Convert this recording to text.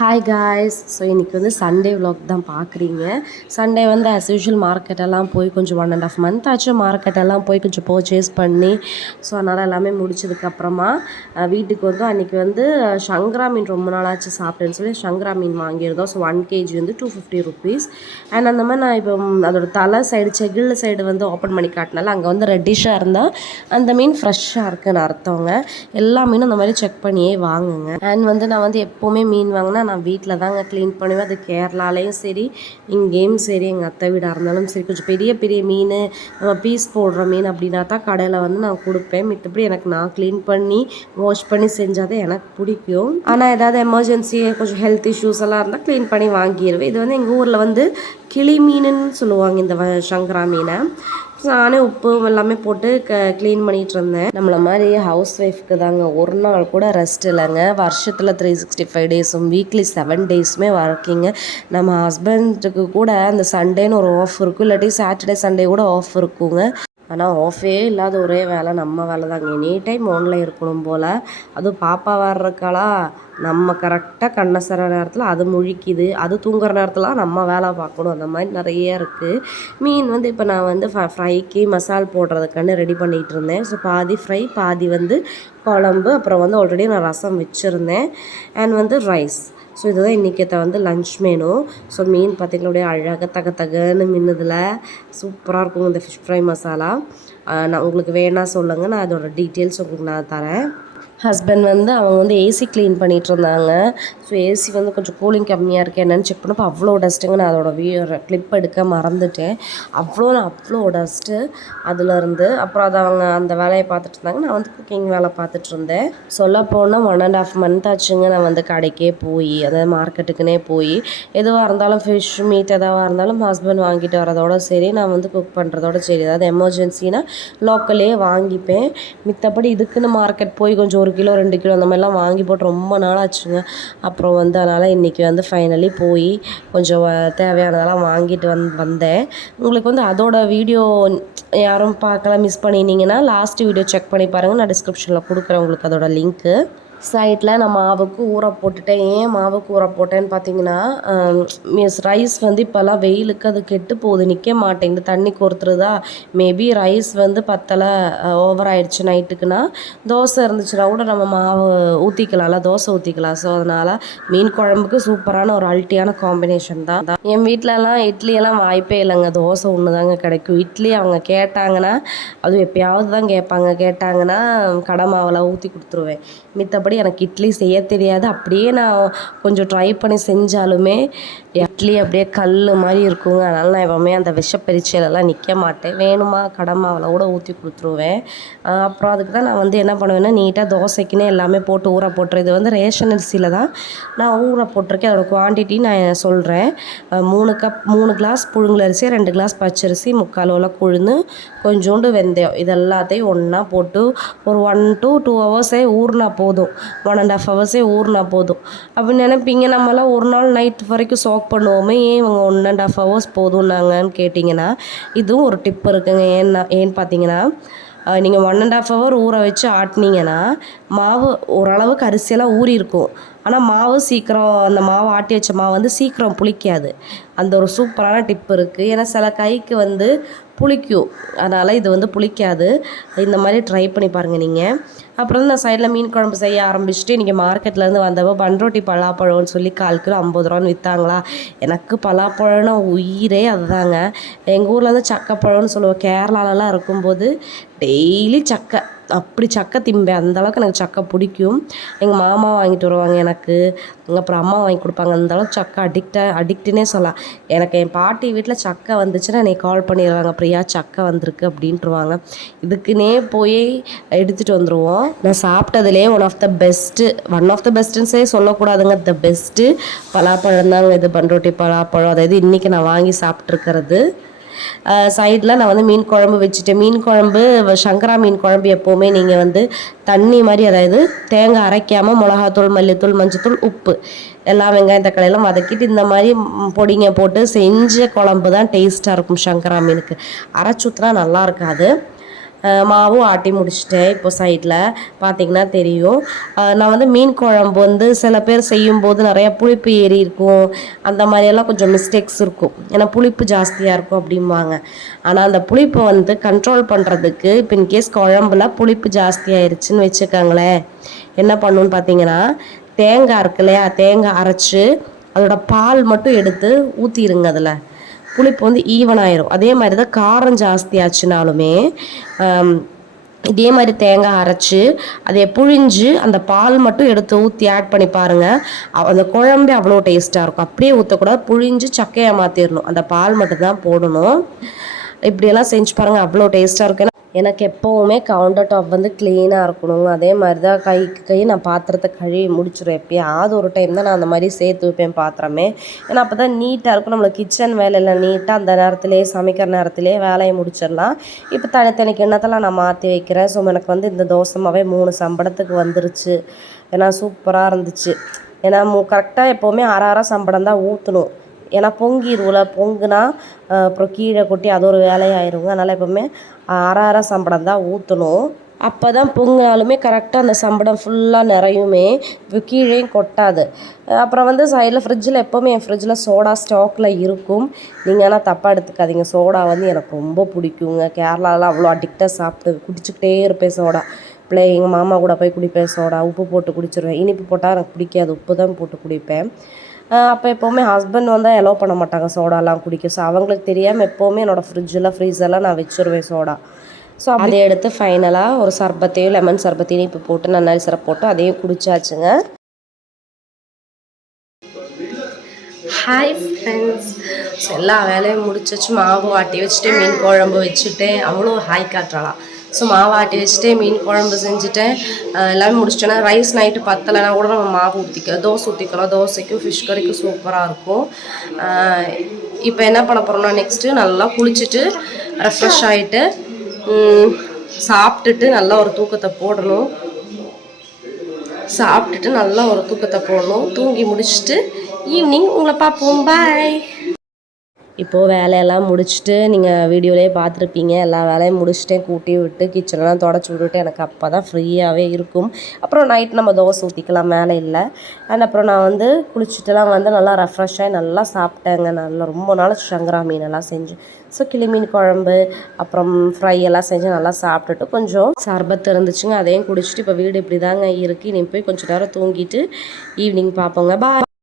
Hi guys so இன்றைக்கி வந்து Sunday vlog தான் பார்க்குறீங்க. சண்டே வந்து ஆஸ் யூஷுவல் மார்க்கெட்டெல்லாம் போய் கொஞ்சம் ஒன் அண்ட் ஆஃப் மந்த் ஆச்சு. மார்க்கெட்டெல்லாம் போய் கொஞ்சம் பர்ச்சேஸ் பண்ணி ஸோ அதனால் எல்லாமே முடிச்சதுக்கப்புறமா வீட்டுக்கு வந்து அன்றைக்கி வந்து சங்கரா மீன் ரொம்ப நாளாச்சு சாப்பிட்டேன்னு சொல்லி சங்கரா மீன் வாங்கியிருந்தோம். ஸோ ஒன் கேஜி வந்து டூ ஃபிஃப்டி ருபீஸ் அண்ட் அந்த மாதிரி நான் இப்போ அதோட தலை சைடு செகில் சைடு வந்து ஓப்பன் பண்ணி காட்டினால அங்கே வந்து ரெட்டிஷாக இருந்தால் அந்த மீன் ஃப்ரெஷ்ஷாக இருக்குன்னு அர்த்தவங்க எல்லா மீனும் அந்த மாதிரி செக் பண்ணியே வாங்குங்க. அண்ட் வந்து நான் வந்து எப்போவுமே மீன் வாங்கினா நான் வீட்டில் தாங்க க்ளீன் பண்ணுவேன். அது கேரளாலேயும் சரி இங்கேயும் சரி எங்கள் அத்தை வீடாக இருந்தாலும் சரி. கொஞ்சம் பெரிய பெரிய மீன் நம்ம பீஸ் போடுற மீன் அப்படின்னா தான் கடையில் வந்து நான் கொடுப்பேன். மித்தபடி எனக்கு நான் க்ளீன் பண்ணி வாஷ் பண்ணி செஞ்சால் தான் எனக்கு பிடிக்கும். ஆனால் ஏதாவது எமர்ஜென்சி கொஞ்சம் ஹெல்த் இஷ்யூஸ் எல்லாம் இருந்தால் க்ளீன் பண்ணி வாங்கிடுவேன் இது வந்து எங்கள் ஊரில் வந்து கிளி மீனுன்னு சொல்லுவாங்க இந்த வ- சங்கரா மீனை. நானே உப்பு எல்லாமே போட்டு க க்ளீன் பண்ணிட்டு இருந்தேன் நம்மள மாதிரி ஹவுஸ் ஒய்ஃப்க்கு தாங்க ஒரு நாள் கூட ரெஸ்ட் இல்லைங்க. வருஷத்தில் த்ரீ சிக்ஸ்டி ஃபைவ் டேஸும் வீக்லி செவன் டேஸுமே ஒர்க்கிங்க நம்ம ஹஸ்பண்டுக்கு கூட அந்த சண்டேன்னு ஒரு ஆஃப் இருக்கும். இல்லாட்டி சாட்டர்டே சண்டே கூட ஆஃப் இருக்குங்க. ஆனால் ஆஃபே இல்லாத ஒரே வேலை. நம்ம வேலை தாங்க எனி டைம் ஓனில் இருக்கணும் போல். அதுவும் பாப்பா வர்றக்காலா நம்ம கரெக்டாக கண்ணை சர நேரத்தில் அது முழிக்குது அது தூங்குற நேரத்தில் நம்ம வேலை பார்க்கணும். அந்த மாதிரி நிறைய இருக்குது மீன் வந்து இப்போ நான் வந்து ஃப ஃப்ரைக்கு மசால் போடுறதுக்கான ரெடி பண்ணிகிட்டு இருந்தேன். ஸோ பாதி ஃப்ரை பாதி வந்து குழம்பு அப்புறம் வந்து ஆல்ரெடி நான் ரசம் வச்சுருந்தேன். அண்ட் வந்து ரைஸ் ஸோ இதுதான் இன்றைக்கத்த வந்து லஞ்ச் மெனு ஸோ மீன் பார்த்திங்கன்னா அப்படியே அழகாக தக தகன்னு மின்னதில். சூப்பராக இருக்கும் இந்த ஃபிஷ் ஃப்ரை மசாலா. நான் உங்களுக்கு வேணால் சொல்லுங்கள் நான் அதோடய டீட்டெயில்ஸ் உங்களுக்கு நான் தரேன். ஹஸ்பண்ட் வந்து அவங்க வந்து ஏசி க்ளீன் பண்ணிட்டு இருந்தாங்க ஸோ ஏசி வந்து கொஞ்சம் கூலிங் கம்மியாக இருக்கு என்னன்னு செக் பண்ணப்போ அவ்வளோ டஸ்ட்டுங்க நான் அதோட வீ கிளிப் எடுக்க மறந்துட்டேன். அவ்வளோ நான் அவ்வளோ டஸ்ட்டு அதுலேருந்து. அப்புறம் அதை அவங்க அந்த வேலையை பார்த்துட்டு இருந்தாங்க. நான் வந்து குக்கிங் வேலை பார்த்துட்டு இருந்தேன். சொல்ல போனால் ஒன் அண்ட் ஆஃப் மந்த் ஆச்சுங்க. நான் வந்து கடைக்கே போய் அதாவது மார்க்கெட்டுக்குனே போய் எதுவாக இருந்தாலும் ஃபிஷ் மீட் எதாவாக இருந்தாலும் ஹஸ்பண்ட் வாங்கிட்டு வரதோட சரி நான் வந்து குக் பண்ணுறதோட சரி. அதாவது எமர்ஜென்சினா லோக்கல்லே வாங்கிப்பேன். மித்தபடி இதுக்குன்னு மார்க்கெட் போய் கொஞ்சம் ஒரு ஒரு கிலோ ரெண்டு கிலோ அந்த மாதிரிலாம் வாங்கி போட்டு ரொம்ப நாள் ஆச்சுங்க அப்புறம் வந்து அதனால் இன்றைக்கி வந்து ஃபைனலி போய் கொஞ்சம் தேவையானதெல்லாம் வாங்கிட்டு வந் வந்தேன். உங்களுக்கு வந்து அதோட வீடியோ யாரும் பார்க்கலாம் மிஸ் பண்ணினீங்கன்னா லாஸ்ட் வீடியோ செக் பண்ணி பாருங்கள் நான் டிஸ்கிரிப்ஷனில் கொடுக்குறேன் உங்களுக்கு அதோட லிங்க்கு சைட்டில் நான் மாவுக்கு ஊற போட்டுட்டேன். ஏன் மாவுக்கு ஊற போட்டேன்னு பார்த்தீங்கன்னா மீன்ஸ் ரைஸ் வந்து இப்போல்லாம் வெயிலுக்கு அது கெட்டு போகுது. நிற்க மாட்டேங்குது. தண்ணி கோர்த்துருதா மேபி ரைஸ் வந்து பத்தலை ஓவர் ஆயிடுச்சு நைட்டுக்குன்னா. தோசை இருந்துச்சுன்னா கூட நம்ம மாவு ஊற்றிக்கலாம்ல தோசை ஊற்றிக்கலாம் ஸோ அதனால் மீன் குழம்புக்கு சூப்பரான ஒரு அல்ட்டியான காம்பினேஷன் தான். என் வீட்டிலலாம் இட்லியெல்லாம் வாய்ப்பே இல்லைங்க. தோசை ஒன்று தாங்க கிடைக்கும். இட்லி அவங்க கேட்டாங்கன்னா அதுவும் எப்பயாவது தான் கேட்பாங்க. கேட்டாங்கன்னா கடை மாவில் ஊற்றி கொடுத்துருவேன். மித்தபடி எனக்கு இட்லி செய்ய தெரியாது. அப்படியே நான் கொஞ்சம் ட்ரை பண்ணி செஞ்சாலுமே இட்லி அப்படியே கல் மாதிரி இருக்குங்க. அதனால் நான் எப்பவுமே அந்த விஷப்பரிச்சையிலலாம் நிற்க மாட்டேன். வேணுமா கடை அவளை கூட ஊற்றி கொடுத்துருவேன். அப்புறம் அதுக்கு தான் நான் வந்து என்ன பண்ணுவேன்னா நீட்டாக தோசைக்குன்னு எல்லாமே போட்டு ஊற போட்டுரு இது வந்து ரேஷன் அரிசியில் தான் நான் ஊற போட்டிருக்கேன். அதோடய குவான்டிட்டி நான் சொல்கிறேன் மூணு கப் மூணு கிளாஸ் புழுங்கல் அரிசி ரெண்டு கிளாஸ் பச்சரிசி முக்கால் உலக்கு கொஞ்சோண்டு வெந்தயம். இது எல்லாத்தையும் ஒன்றா போட்டு ஒரு ஒன் டூ டூ ஹவர்ஸே ஊறினா போதும். ஒன் அண்ட் ஆஃப் ஹவர்ஸே ஊறினா போதும். அப்படின்னு நினைப்பீங்க நம்மலாம் ஒரு நாள் நைட் வரைக்கும் சோக் பண்ணுவோமே ஏன் இவங்க ஒன் அண்ட் ஆஃப் ஹவர்ஸ் போதும்னாங்கன்னு கேட்டிங்கன்னா இதுவும் ஒரு டிப் இருக்குங்க. ஏன்னா ஏன்னு பார்த்தீங்கன்னா நீங்கள் ஒன் அண்ட் ஆஃப் ஹவர் ஊற வச்சு ஆட்டினீங்கன்னா மாவு ஓரளவுக்கு அரிசியெல்லாம் ஊறி இருக்கும். ஆனால் மாவு சீக்கிரம் அந்த மாவு ஆட்டி வச்ச மாவு வந்து சீக்கிரம் புளிக்காது. அந்த ஒரு சூப்பரான டிப் இருக்குது ஏன்னா சில கைக்கு வந்து புளிக்கும். அதனால் இது வந்து புளிக்காது. இந்த மாதிரி ட்ரை பண்ணி பாருங்கள் நீங்கள் அப்புறம் வந்து நான் சைடில் மீன் குழம்பு செய்ய ஆரம்பிச்சுட்டு இன்றைக்கி மார்க்கெட்லேருந்து வந்தப்போ பண்ரோட்டி பலாப்பழம்னு சொல்லி கால் கிலோ ஐம்பது ரூபான்னு விற்றாங்களா எனக்கு பலாப்பழம்னா உயிரே அதுதாங்க. எங்கள் ஊரில் வந்து சக்கப்பழம்னு சொல்லுவோம். கேரளாலலாம் இருக்கும்போது டெய்லி சக்கை. அப்படி சக்கை திம்பேன். அந்த அளவுக்கு எனக்கு சக்கை பிடிக்கும். எங்கள் மாமா வாங்கிட்டு வருவாங்க எனக்கு. அப்புறம் அம்மா வாங்கி கொடுப்பாங்க. அந்த அளவுக்கு சக்கை அடிக்டாக அடிக்ட்டுனே சொல்லலாம். எனக்கு என் பாட்டி வீட்டில் சக்கை வந்துச்சுன்னா என்னை கால் பண்ணிடுவாங்க. பிரியா சக்கை வந்திருக்கு அப்படின்ட்டுருவாங்க. இதுக்குன்னே போய் எடுத்துகிட்டு வந்துடுவோம் நான் சாப்பிட்டதுலே one of the best one of the பெஸ்ட்டுன்னு சொல்லக்கூடாதுங்க. த பெஸ்ட்டு பலாப்பழம் தாங்க இது பண்ருட்டி பலாப்பழம். அதாவது இன்றைக்கி நான் வாங்கி சாப்பிட்ருக்கிறது சைடில் நான் வந்து மீன் குழம்பு வச்சுட்டேன். மீன் குழம்பு வ- சங்கரா மீன் குழம்பு எப்போவுமே நீங்கள் வந்து தண்ணி மாதிரி அதாவது தேங்காய் அரைக்காமல் மிளகாத்தூள் மல்லித்தூள் மஞ்சத்தூள் உப்பு எல்லா வெங்காயம் தக்காளியெல்லாம் வதக்கிட்டு இந்த மாதிரி பொடிங்க போட்டு செஞ்ச குழம்பு தான் டேஸ்ட்டாக இருக்கும் சங்கரா மீனுக்கு. அரைச்சு நல்லா இருக்காது. மாவும் ஆட்டி முடிச்சிட்டேன் இப்போ சைடில் பார்த்தீங்கன்னா தெரியும். நான் வந்து மீன் குழம்பு வந்து சில பேர் செய்யும்போது நிறையா புளிப்பு ஏறி இருக்கும். அந்த மாதிரியெல்லாம் கொஞ்சம் மிஸ்டேக்ஸ் இருக்கும். ஏன்னா புளிப்பு ஜாஸ்தியாக இருக்கும் அப்படிம்பாங்க. ஆனால் அந்த புளிப்பை வந்து கண்ட்ரோல் பண்ணுறதுக்கு இப்போ இன்கேஸ் குழம்புல புளிப்பு ஜாஸ்தியாயிருச்சுன்னு வச்சுக்கோங்களேன். என்ன பண்ணுன்னு பார்த்தீங்கன்னா தேங்காய் இருக்கு இல்லையா? தேங்காய் அரைச்சி அதோட பால் மட்டும் எடுத்து ஊற்றிடுங்க அதில். புளிப்பு வந்து ஈவன் ஆயிரும். அதே மாதிரி தான் காரம் ஜாஸ்தி ஆச்சுனாலுமே இதே மாதிரி தேங்காய் அரைச்சி அதை புழிஞ்சு அந்த பால் மட்டும் எடுத்து ஊற்றி ஆட் பண்ணி பாருங்கள் அந்த குழம்பே அவ்வளோ டேஸ்ட்டாக இருக்கும். அப்படியே ஊற்றக்கூடாது புழிஞ்சு சக்கையை மாற்றிடணும் அந்த பால் மட்டும்தான் போடணும். இப்படியெல்லாம் செஞ்சு பாருங்கள் அவ்வளோ டேஸ்ட்டாக இருக்கும் எனக்கு எப்போவுமே கவுண்டர் டாப் வந்து க்ளீனாக இருக்கணும். அதே மாதிரி தான் கைக்கு கை நான் பாத்திரத்தை கழுவி முடிச்சிடுவேன் எப்பயாவது ஒரு டைம் தான் நான் அந்த மாதிரி சேர்த்து வைப்பேன் பாத்திரமே. ஏன்னா அப்போ தான் நீட்டாக இருக்கும். நம்மளுக்கு கிச்சன் வேலையில் நீட்டாக அந்த நேரத்திலே சமைக்கிற நேரத்திலே வேலையை முடிச்சிடலாம். இப்போ தனித்தனி கிண்ணத்தெல்லாம் நான் மாற்றி வைக்கிறேன்? ஸோ எனக்கு வந்து இந்த தோசமாகவே மூணு சம்பளத்துக்கு வந்துருச்சு. ஏன்னா சூப்பராக இருந்துச்சு. ஏன்னா மூ கரெக்டாக எப்போவுமே அரை அரை சம்பளம் தான் ஊற்றணும் ஏன்னா பொங்கிடுவோல பொங்குனா அப்புறம் கீழே கொட்டி அது ஒரு வேலையாயிருங்க. அதனால் எப்போவுமே அரை அரை சம்படம் தான் ஊற்றணும் அப்போ தான் பொங்கினாலுமே கரெக்டாக அந்த சம்படம் ஃபுல்லாக நிறையுமே. கீழேயும் கொட்டாது. அப்புறம் வந்து சைடில் ஃப்ரிட்ஜில் எப்போவுமே என் ஃப்ரிட்ஜில் சோடா ஸ்டாக்கில் இருக்கும். நீங்கள் ஆனால் தப்பாக எடுத்துக்காதீங்க. சோடா வந்து எனக்கு ரொம்ப பிடிக்குங்க. கேரளாலாம் அவ்வளோ அடிக்டாக சாப்பிட்டு குடிச்சிக்கிட்டே இருப்பேன் சோடா பிள்ளை எங்கள் மாமா கூட போய் குடிப்பேன் சோடா உப்பு போட்டு குடிச்சிருவேன். இனிப்பு போட்டால் எனக்கு பிடிக்காது. உப்பு தான் போட்டு குடிப்பேன். அப்போ எப்போவுமே ஹஸ்பண்ட் வந்து அலோவ் பண்ண மாட்டாங்க சோடாலாம் குடிக்க. ஸோ அவங்களுக்கு தெரியாமல் எப்போவுமே என்னோடய ஃப்ரிட்ஜில் ஃப்ரீசர்லாம் நான் வச்சுருவேன் சோடா ஸோ அதை எடுத்து ஃபைனலாக ஒரு சர்பத்தையும் லெமன் சர்பத்தையும் இப்போ போட்டு நன்னாரி சிரப் போட்டு அதையும் குடிச்சாச்சுங்க. ஹாய் ஃப்ரெண்ட்ஸ் ஸோ எல்லா வேலையும் முடிச்சாச்சு. மாவு ஆட்டி வச்சுட்டு மீன் குழம்பு வச்சுட்டேன் அவ்வளோ ஹாய் காட்டுறாளாம் ஸோ மாவு ஆட்டி வச்சுட்டு மீன் குழம்பு செஞ்சுட்டேன் எல்லாமே முடிச்சிட்டேன்னா ரைஸ் நைட்டு பத்தலைனா கூட நம்ம மாவு ஊற்றிக்க தோசை ஊற்றிக்கலாம் தோசைக்கும் ஃபிஷ் கறிக்கும் சூப்பராக இருக்கும். இப்போ என்ன பண்ண போகிறோம்னா நெக்ஸ்ட்டு நல்லா குளிச்சுட்டு ரெஃப்ரெஷ் ஆகிட்டு சாப்பிட்டுட்டு நல்லா ஒரு தூக்கத்தை போடணும். சாப்பிட்டுட்டு நல்லா ஒரு தூக்கத்தை போடணும். தூங்கி முடிச்சுட்டு ஈவினிங் உங்களை பார்ப்போம். பாய் இப்போது வேலையெல்லாம் முடிச்சுட்டு நீங்கள் வீடியோலேயே பார்த்துருப்பீங்க. எல்லா வேலையும் முடிச்சுட்டேன். கூட்டி விட்டு கிச்சனெல்லாம் தொடச்சி விட்டுட்டு எனக்கு அப்போ தான் ஃப்ரீயாகவே இருக்கும். அப்புறம் நைட் நம்ம தோசை ஊற்றிக்கலாம் மேலே இல்லை. அண்ட் அப்புறம் நான் வந்து குளிச்சுட்டுலாம் வந்து நல்லா ரெஃப்ரெஷ்ஷாகி நல்லா சாப்பிட்டேங்க. நல்லா ரொம்ப நாள் சங்கரா மீனெல்லாம் செஞ்சு. ஸோ கிளி மீன் குழம்பு அப்புறம் ஃப்ரை எல்லாம் செஞ்சு நல்லா சாப்பிட்டுட்டு கொஞ்சம் சர்பத்து இருந்துச்சுங்க. அதையும் குடிச்சிட்டு இப்போ வீடு இப்படி தாங்க இருக்குது இனி போய் கொஞ்சம் நேரம் தூங்கிட்டு ஈவினிங் பார்ப்போங்க. பாய்